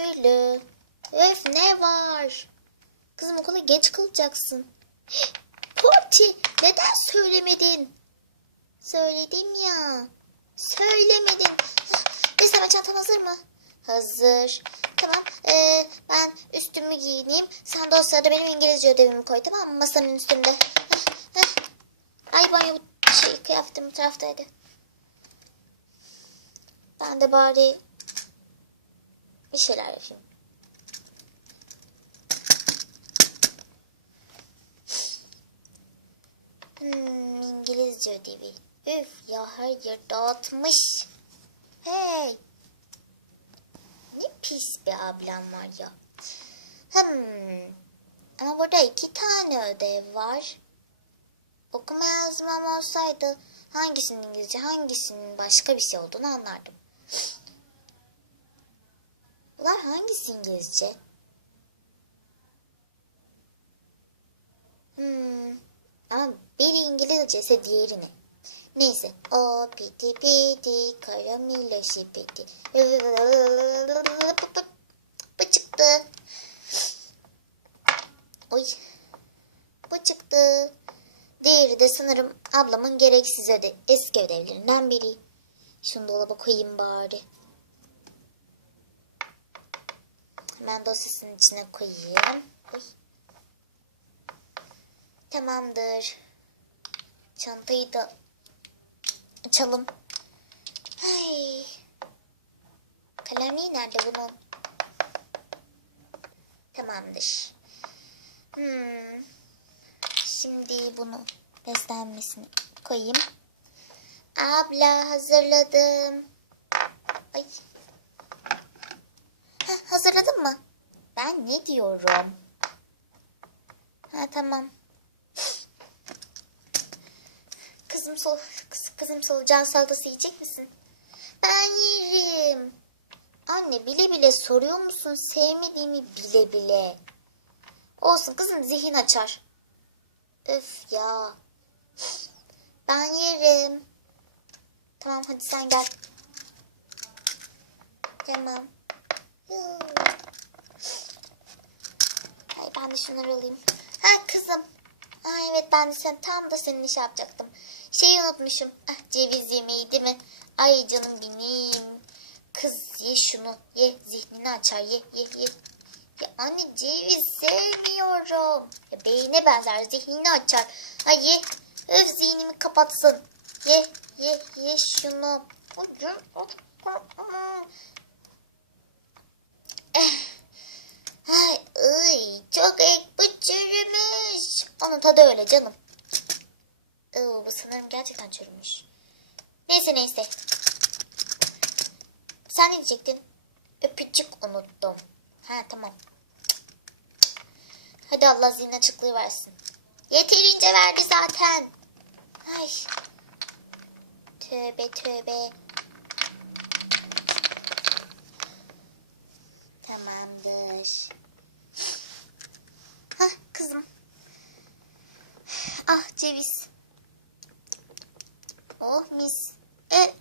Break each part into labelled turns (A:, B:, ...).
A: söyle. Öf ne var? Kızım okula geç kalacaksın. Porti neden söylemedin? Söyledim ya. Söylemedin. Beslenme çantan hazır mı? Hazır. Tamam. Ee, ben üstümü giyineyim. Sen de benim İngilizce ödevimi koy tamam mı? Masanın üstünde. Ay banyo şey kıyafetim bu taraftaydı. Ben de bari bir şeyler yapayım. Hmm, İngilizce ödevi. Üf ya hayır dağıtmış. Hey. Ne pis bir ablam var ya. Hmm. Ama burada iki tane ödev var. Okuma yazmam olsaydı hangisinin İngilizce hangisinin başka bir şey olduğunu anlardım. Bunlar hangisi İngilizce? Hmm. Ama biri İngilizce ise diğeri ne? Neyse. O piti piti karamelo şipiti. Bu çıktı. Oy. Bu çıktı. Diğeri de sanırım ablamın gereksiz öde eski ödevlerinden biri. Şunu dolaba koyayım bari. Hemen dosyasının içine koyayım. Oy. Tamamdır. Çantayı da açalım. Ay. Kalemi nerede bunun? Tamamdır. Hmm. Şimdi bunu beslenmesini koyayım. Abla hazırladım. Ay. Mı? Ben ne diyorum? Ha tamam. Kızım sol, kız, kızım solucan salatası yiyecek misin? Ben yerim. Anne bile bile soruyor musun? Sevmediğimi bile bile. Olsun kızım zihin açar. Öf ya. Ben yerim. Tamam hadi sen gel. Tamam. Ay ben de şunları alayım. Ha kızım. Aa evet ben de sen tam da senin iş yapacaktım. Şeyi unutmuşum. Ah ceviz yemeği değil mi? Ay canım benim. Kız ye şunu. Ye zihnini açar. Ye ye ye. Ya anne ceviz sevmiyorum. Ya beyne benzer zihnini açar. Ha ye. Öf zihnimi kapatsın. Ye ye ye şunu. Eh. Ay, ay, çok ekmek çürümüş. Onun tadı öyle canım. Oo, bu sanırım gerçekten çürümüş. Neyse neyse. Sen ne diyecektin? Öpücük unuttum. Ha tamam. Hadi Allah zihin açıklığı versin. Yeterince verdi zaten. Ay. Tövbe tövbe. Tamamdır. Kızım. Ah ceviz. Oh mis. E,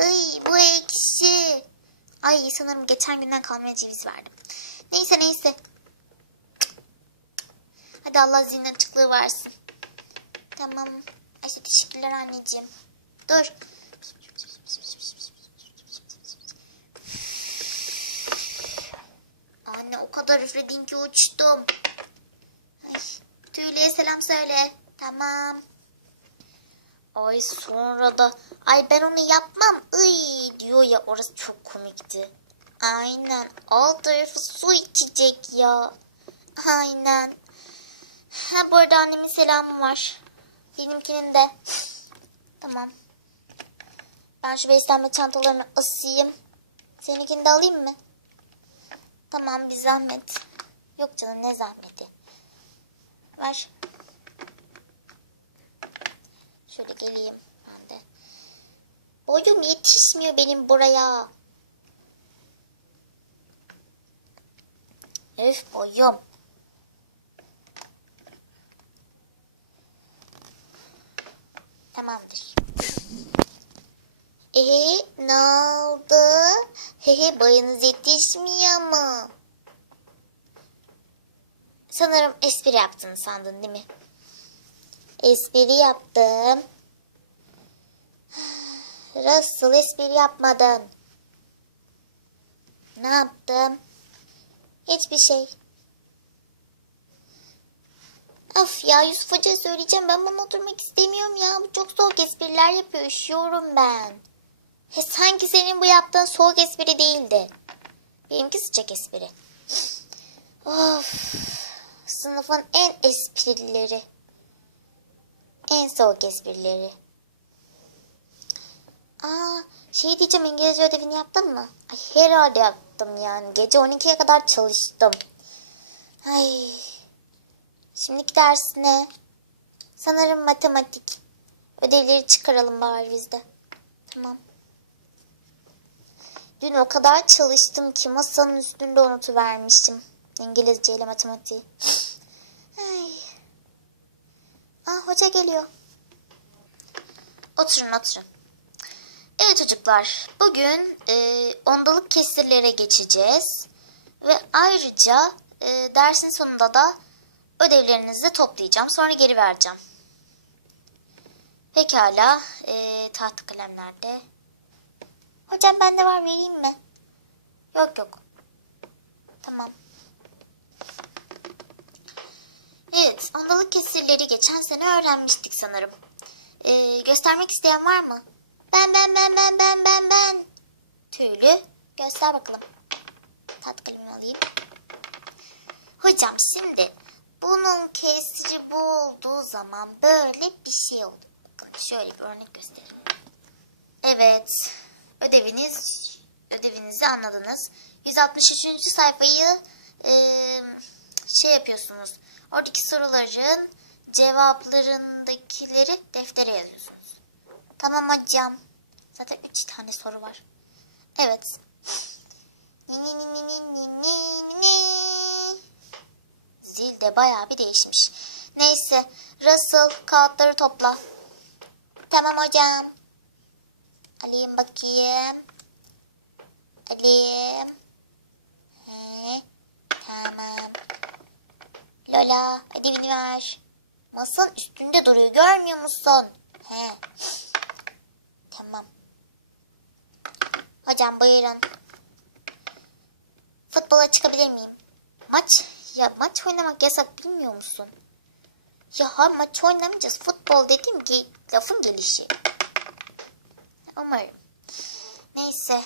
A: ay bu ekşi. Ay sanırım geçen günden kalmaya ceviz verdim. Neyse neyse. Hadi Allah zihin açıklığı versin. Tamam. Ayşe teşekkürler anneciğim. Dur. Anne o kadar üfledin ki uçtum. Tüylü'ye selam söyle. Tamam. Ay sonra da ay ben onu yapmam ıy diyor ya orası çok komikti. Aynen alt tarafı su içecek ya. Aynen. Ha bu arada annemin selamı var. Benimkinin de. Tamam. Ben şu beslenme çantalarını asayım. Seninkini de alayım mı? Tamam bir zahmet. Yok canım ne zahmeti. Ver. Şöyle geleyim ben de. Boyum yetişmiyor benim buraya. Öf boyum. Tamamdır. Ee ne oldu? Hehe boyunuz yetişmiyor mu? Sanırım espri yaptığını sandın değil mi? Espri yaptım. Russell espri yapmadın. Ne yaptım? Hiçbir şey. Of ya Yusuf Hoca'ya söyleyeceğim. Ben bunu oturmak istemiyorum ya. Bu çok soğuk espriler yapıyor. Üşüyorum ben. He, sanki senin bu yaptığın soğuk espri değildi. Benimki sıcak espri. Of. Sınıfın en esprileri. En soğuk esprileri. Aa, şey diyeceğim İngilizce ödevini yaptın mı? Ay, herhalde yaptım yani. Gece 12'ye kadar çalıştım. Ay. Şimdiki ders ne? Sanırım matematik. Ödevleri çıkaralım bari biz de. Tamam. Dün o kadar çalıştım ki masanın üstünde unutuvermişim. İngilizce ile matematiği. Aa, hoca geliyor. Oturun oturun. Evet çocuklar, bugün e, ondalık kesirlere geçeceğiz. Ve ayrıca e, dersin sonunda da ödevlerinizi toplayacağım. Sonra geri vereceğim. Pekala, e, tahta kalemlerde. Hocam bende var vereyim mi? Yok yok. Tamam. Ondalık kesirleri geçen sene öğrenmiştik sanırım. E, göstermek isteyen var mı? Ben ben ben ben ben ben ben. Tüylü. Göster bakalım. Tat kalemimi alayım. Hocam şimdi bunun kesri bu olduğu zaman böyle bir şey oldu. Bakın şöyle bir örnek göstereyim. Evet. Ödeviniz ödevinizi anladınız. 163. sayfayı e, şey yapıyorsunuz. Oradaki soruların cevaplarındakileri deftere yazıyorsunuz. Tamam hocam. Zaten üç tane soru var. Evet. Zil de bayağı bir değişmiş. Neyse. Russell kağıtları topla. Tamam hocam. Alayım bakayım. Alayım. He, tamam. Ödevini ver. Masanın üstünde duruyor görmüyor musun? He. Tamam. Hocam buyurun. Futbola çıkabilir miyim? Maç ya maç oynamak yasak bilmiyor musun? Ya ha, maç oynamayacağız. Futbol dediğim ki lafın gelişi. Umarım. Neyse.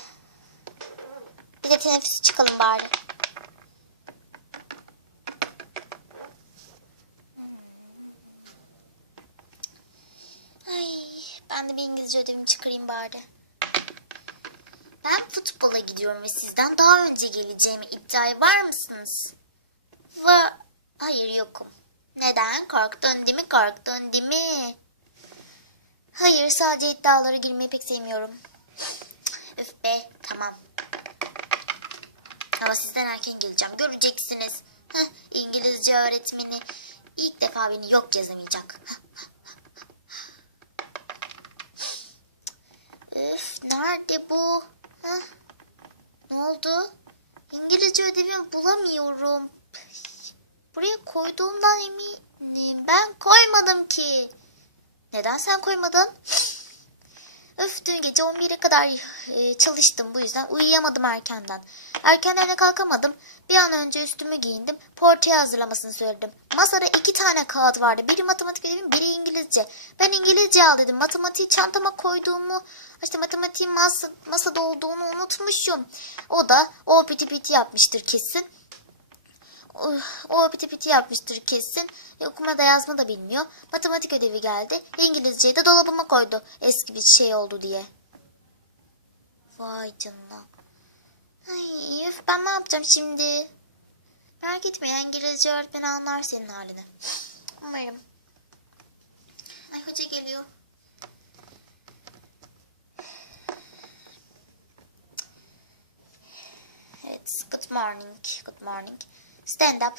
A: Bir de teneffüs çıkalım bari. Ay, ben de bir İngilizce ödevimi çıkarayım bari. Ben futbola gidiyorum ve sizden daha önce geleceğime iddiayı var mısınız? Va Hayır yokum. Neden? Korktun değil mi? Korktun değil mi? Hayır sadece iddialara girmeyi pek sevmiyorum. Üf be tamam. Ama sizden erken geleceğim. Göreceksiniz. Heh, İngilizce öğretmeni ilk defa beni yok yazamayacak. Üf nerede bu? Heh, ne oldu? İngilizce ödevimi bulamıyorum. Buraya koyduğumdan eminim. Ben koymadım ki. Neden sen koymadın? Öf dün gece 11'e kadar e, çalıştım bu yüzden uyuyamadım erkenden. De kalkamadım. Bir an önce üstümü giyindim. Portaya hazırlamasını söyledim. Masada iki tane kağıt vardı. Biri matematik ödevim, biri İngilizce. Ben İngilizce al dedim. Matematiği çantama koyduğumu, işte matematiğin masa, masada olduğunu unutmuşum. O da o piti piti yapmıştır kesin. O, o piti piti yapmıştır kesin. E, okuma da yazma da bilmiyor. Matematik ödevi geldi. İngilizceyi de dolabıma koydu. Eski bir şey oldu diye. Vay canına. Ay üf, ben ne yapacağım şimdi? Merak etme İngilizce öğretmeni anlar senin halini. Umarım. Ay hoca geliyor. Evet, good morning, good morning. Stand up.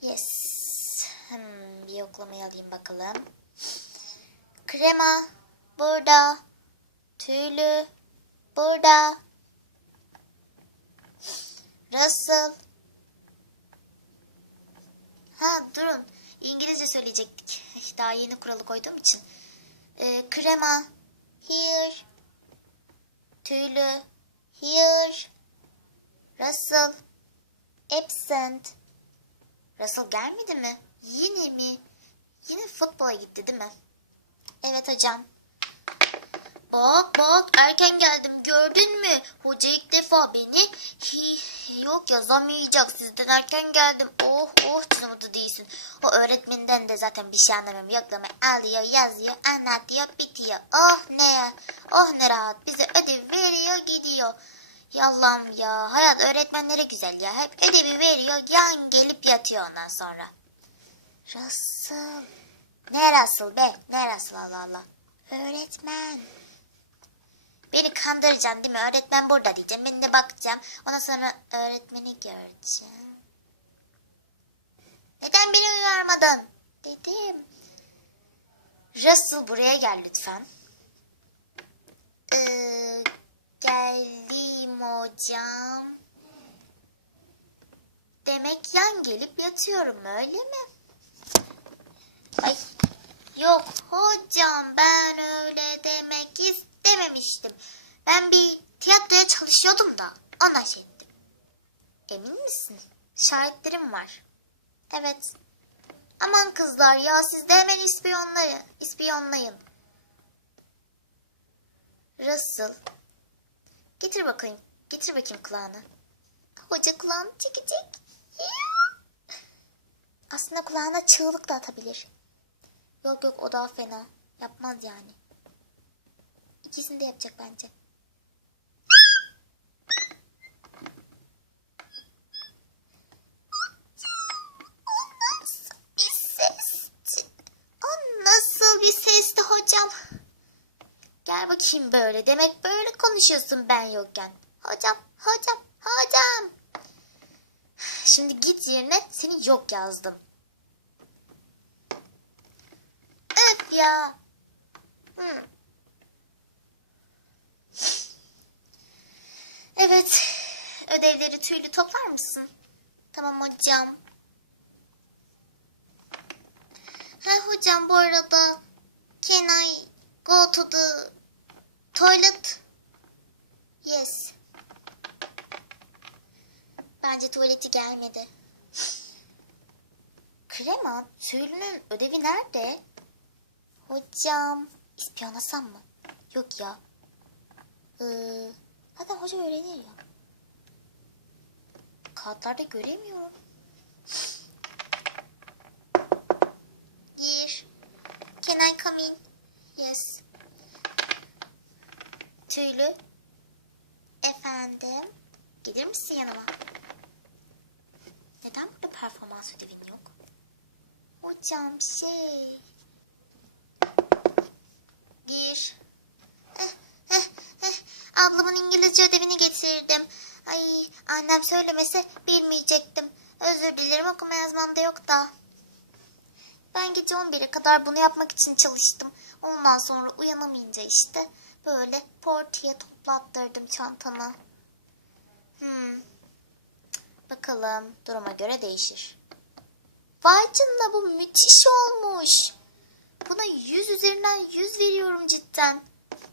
A: Yes. Hmm, bir yoklamayı alayım bakalım. Krema burada. Tüylü burada. Russell. Ha durun. İngilizce söyleyecektik. Daha yeni kuralı koyduğum için. Ee, krema. Here. Tüylü. Here. Russell. Absent. Russell gelmedi mi? Yine mi? Yine futbola gitti değil mi? Evet hocam. Bak bak erken geldim gördün mü? Hoca ilk defa beni hi, yok yazamayacak sizden erken geldim. Oh oh sınıfta değilsin. O öğretmeninden de zaten bir şey anlamıyorum. Yoklama alıyor yazıyor anlatıyor bitiyor. Oh ne oh ne rahat bize ödev veriyor gidiyor. Yallam ya hayat öğretmenlere güzel ya. Hep ödevi veriyor yan gelip yatıyor ondan sonra. Russell. Ne Russell be? Ne Russell Allah Allah. Öğretmen. Beni kandıracaksın değil mi? Öğretmen burada diyeceğim. Ben de bakacağım. Ondan sonra öğretmeni göreceğim. Neden beni uyarmadın? Dedim. Russell buraya gel lütfen. Ee, geldim hocam. Demek yan gelip yatıyorum öyle mi? Ay yok hocam ben öyle demek istememiştim. Ben bir tiyatroya çalışıyordum da ona şey ettim. Emin misin? Şahitlerim var. Evet. Aman kızlar ya siz de hemen ispiyonlayın. ispiyonlayın. Russell. Getir bakayım. Getir bakayım kulağını. Hoca kulağını çekecek. Aslında kulağına çığlık da atabilir. Yok yok o daha fena. Yapmaz yani. İkisini de yapacak bence. Hocam? Gel bakayım böyle. Demek böyle konuşuyorsun ben yokken. Hocam, hocam, hocam. Şimdi git yerine seni yok yazdım. Öf ya. Evet. Ödevleri tüylü toplar mısın? Tamam hocam. Ha hocam bu arada can I go to the toilet? Yes. Bence tuvaleti gelmedi. Krema, tüylünün ödevi nerede? Hocam, ispiyonlasam mı? Yok ya. Ee, zaten hoca öğrenir ya. Kağıtlarda göremiyorum. Gir. Can I come in? Yes. Tüylü. Efendim. Gelir misin yanıma? Performans ödevin yok? Hocam şey... Gir. Eh, eh, eh. Ablamın İngilizce ödevini getirdim. Ay annem söylemese bilmeyecektim. Özür dilerim okuma yazmam da yok da. Ben gece 11'e kadar bunu yapmak için çalıştım. Ondan sonra uyanamayınca işte böyle portiye toplattırdım çantamı. Hmm. Bakalım duruma göre değişir. Vay canına bu müthiş olmuş. Buna 100 üzerinden 100 veriyorum cidden.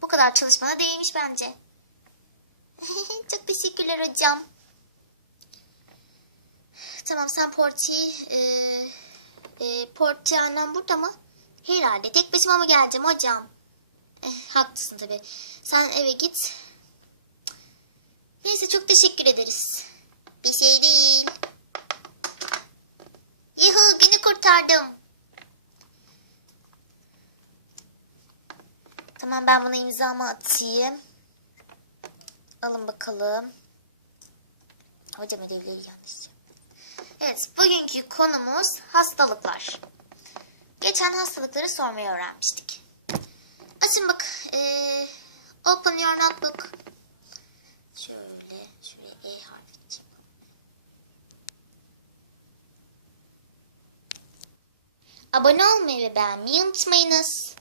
A: Bu kadar çalışmana değmiş bence. Çok teşekkürler hocam. Tamam sen Porti'yi... E, e, Porti annem burada mı? Herhalde. Tek başıma mı geleceğim hocam? Eh, haklısın tabii. Sen eve git. Neyse çok teşekkür ederiz. Bir şey değil. Yuhu günü kurtardım. Tamam ben buna imzamı atayım. Alın bakalım. Hocam ödevleri yanlış. Evet bugünkü konumuz hastalıklar. Geçen hastalıkları sormayı öğrenmiştik. Açın bak. Ee, open your notebook. Şöyle, şuraya E harfi çek. Abone olmayı ve beğenmeyi unutmayınız.